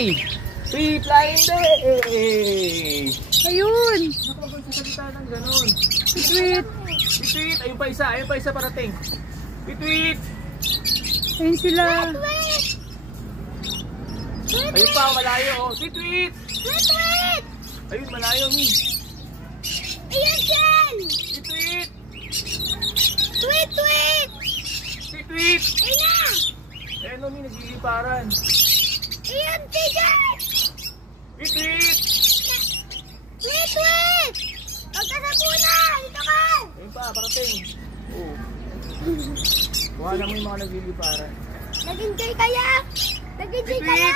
day! Free flying day! Ayun! Naku, huwag sasalita ng ganun. Sweet! Tweet! Ayun pa isa parating. Tweet! Ayun sila. Ayun pa, malayo oh. Tweet! Ayun, malayo mi. Ayan dyan! Tweet! Tweet! Ayun Ayun na! o mi, nagliliparan. Ayan, tigay! Tweet! Tweet! Huwag ka sa puna! Dito ka! Ayun pa, parating. Oo. Kuha lang mo yung mga nagliliparan. Nag-enjoy kaya! Nag-enjoy kaya!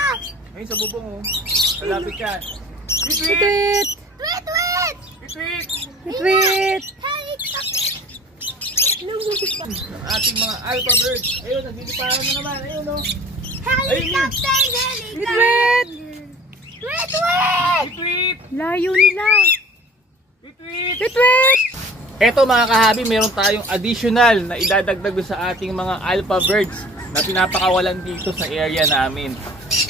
Ayun sa bubong oh. Malapit ka. Tweet! Tweet! Tweet! Tweet! Helicopter! Ang ating mga alpha birds. Ayun, nagliliparan na naman. Ayun oh. Helicopter! Tweet! Tweet! Layo nila. Tweet! Tweet! Eto mga kahabi, meron tayong additional na idadagdag sa ating mga alpha birds na pinapakawalan dito sa area namin.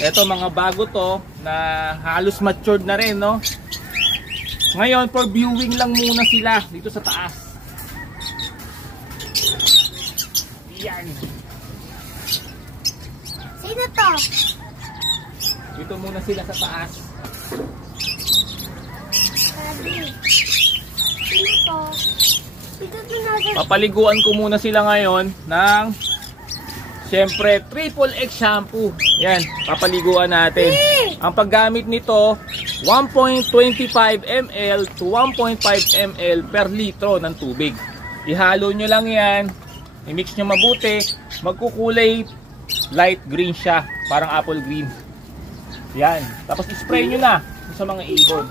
Eto mga bago to na halos matured na rin, no? Ngayon, for viewing lang muna sila dito sa taas. Yan. Sino to? Dito muna sila sa taas. Sabi. Sino to? Dito nasa... Papaliguan ko muna sila ngayon ng siyempre triple X shampoo. Yan, papaliguan natin. Ang paggamit nito 1.25 ml to 1.5 ml per litro ng tubig. Ihalo nyo lang yan, i-mix nyo mabuti, magkukulay light green siya, parang apple green. Yan, tapos spray nyo na sa mga ibon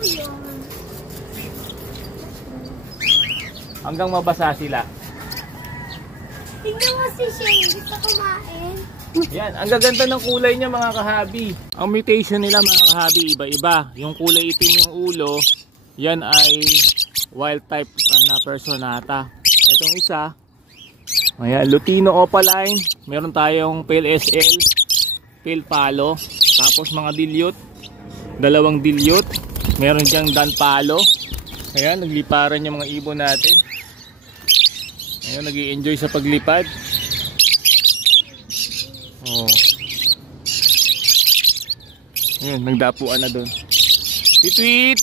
hanggang mabasa sila. Tingnan mo si Shane, gusto kumain. Yan, ang gaganda ng kulay niya mga kahabi. Ang mutation nila mga kahabi, iba-iba. Yung kulay itim yung ulo, yan ay wild type na personata. Itong isa, ayan, Lutino Opaline. Meron tayong Pale SL, Pale Palo, tapos mga dilute, dalawang dilute. Meron diyang Dan Palo. Ayan, nagliparan yung mga ibon natin. Ayan, nag-i-enjoy sa paglipad. Oh. Ayan, nagdapuan na doon. Tweet!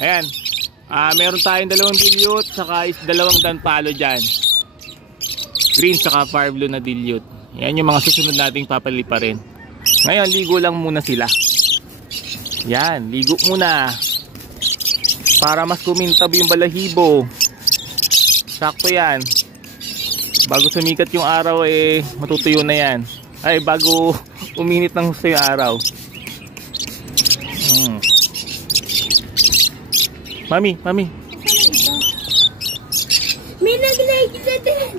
Ayan. Meron tayong dalawang dilute, saka dalawang Dan Palo dyan. Green, saka fire blue na dilute. Ayan yung mga susunod nating papaliparin. Ngayon, ligo lang muna sila. Yan, ligo muna. Para mas kumintab yung balahibo. Sakto yan. Bago sumikat yung araw matutuyo na yan. Ay, bago uminit ng gusto yung araw. Mami. May nag-like na din.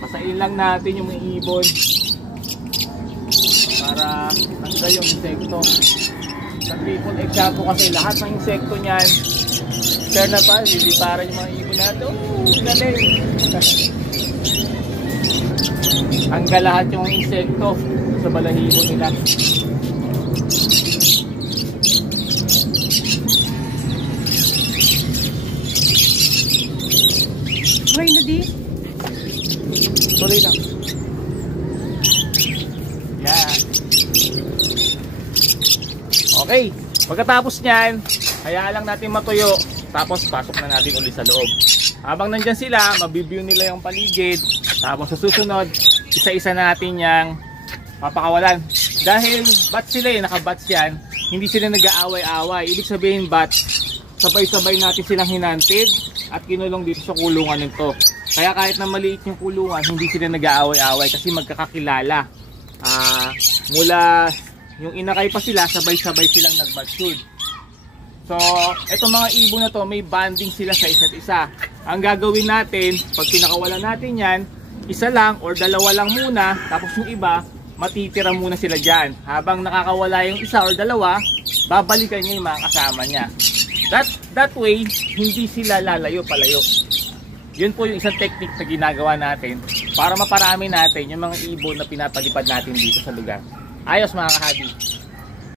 Pasain lang natin yung mga ibon para tanggal yung insekto. Sa triple X shampoo kasi lahat ng insekto niyan, share na pa, liliparan yung mga ibon natin. Galing! Tanggal lahat yung insekto sa balahibo nila. Okay na di? Tuloy lang. Yan. Okay. Pagkatapos nyan, hayaan lang natin matuyo. Tapos pasok na natin ulit sa loob. Habang nandyan sila, mabibview nila yung paligid. Tapos sa susunod, isa-isa natin yang papakawalan. Dahil bats sila nakabats yan, hindi sila nag-aaway-aaway. Ibig sabihin bats, sabay-sabay natin silang hinantid at kinulong dito sa kulungan nito. Kaya kahit na maliit yung kulungan, hindi sila nag-aaway-aaway kasi magkakakilala. Mula yung inakay pa sila, sabay-sabay silang nag-mature. So, etong mga ibon na to, may bonding sila sa isa't isa. ang gagawin natin, pag pinakawalan natin yan, isa lang or dalawa lang muna, tapos yung iba, matitira muna sila dyan. Habang nakakawala yung isa or dalawa, babalikan niya yung mga kasama niya. That way, hindi sila lalayo palayo. Yun po yung isang technique na ginagawa natin para maparami natin yung mga ibon na pinapalipad natin dito sa lugar. Ayos mga kahabi.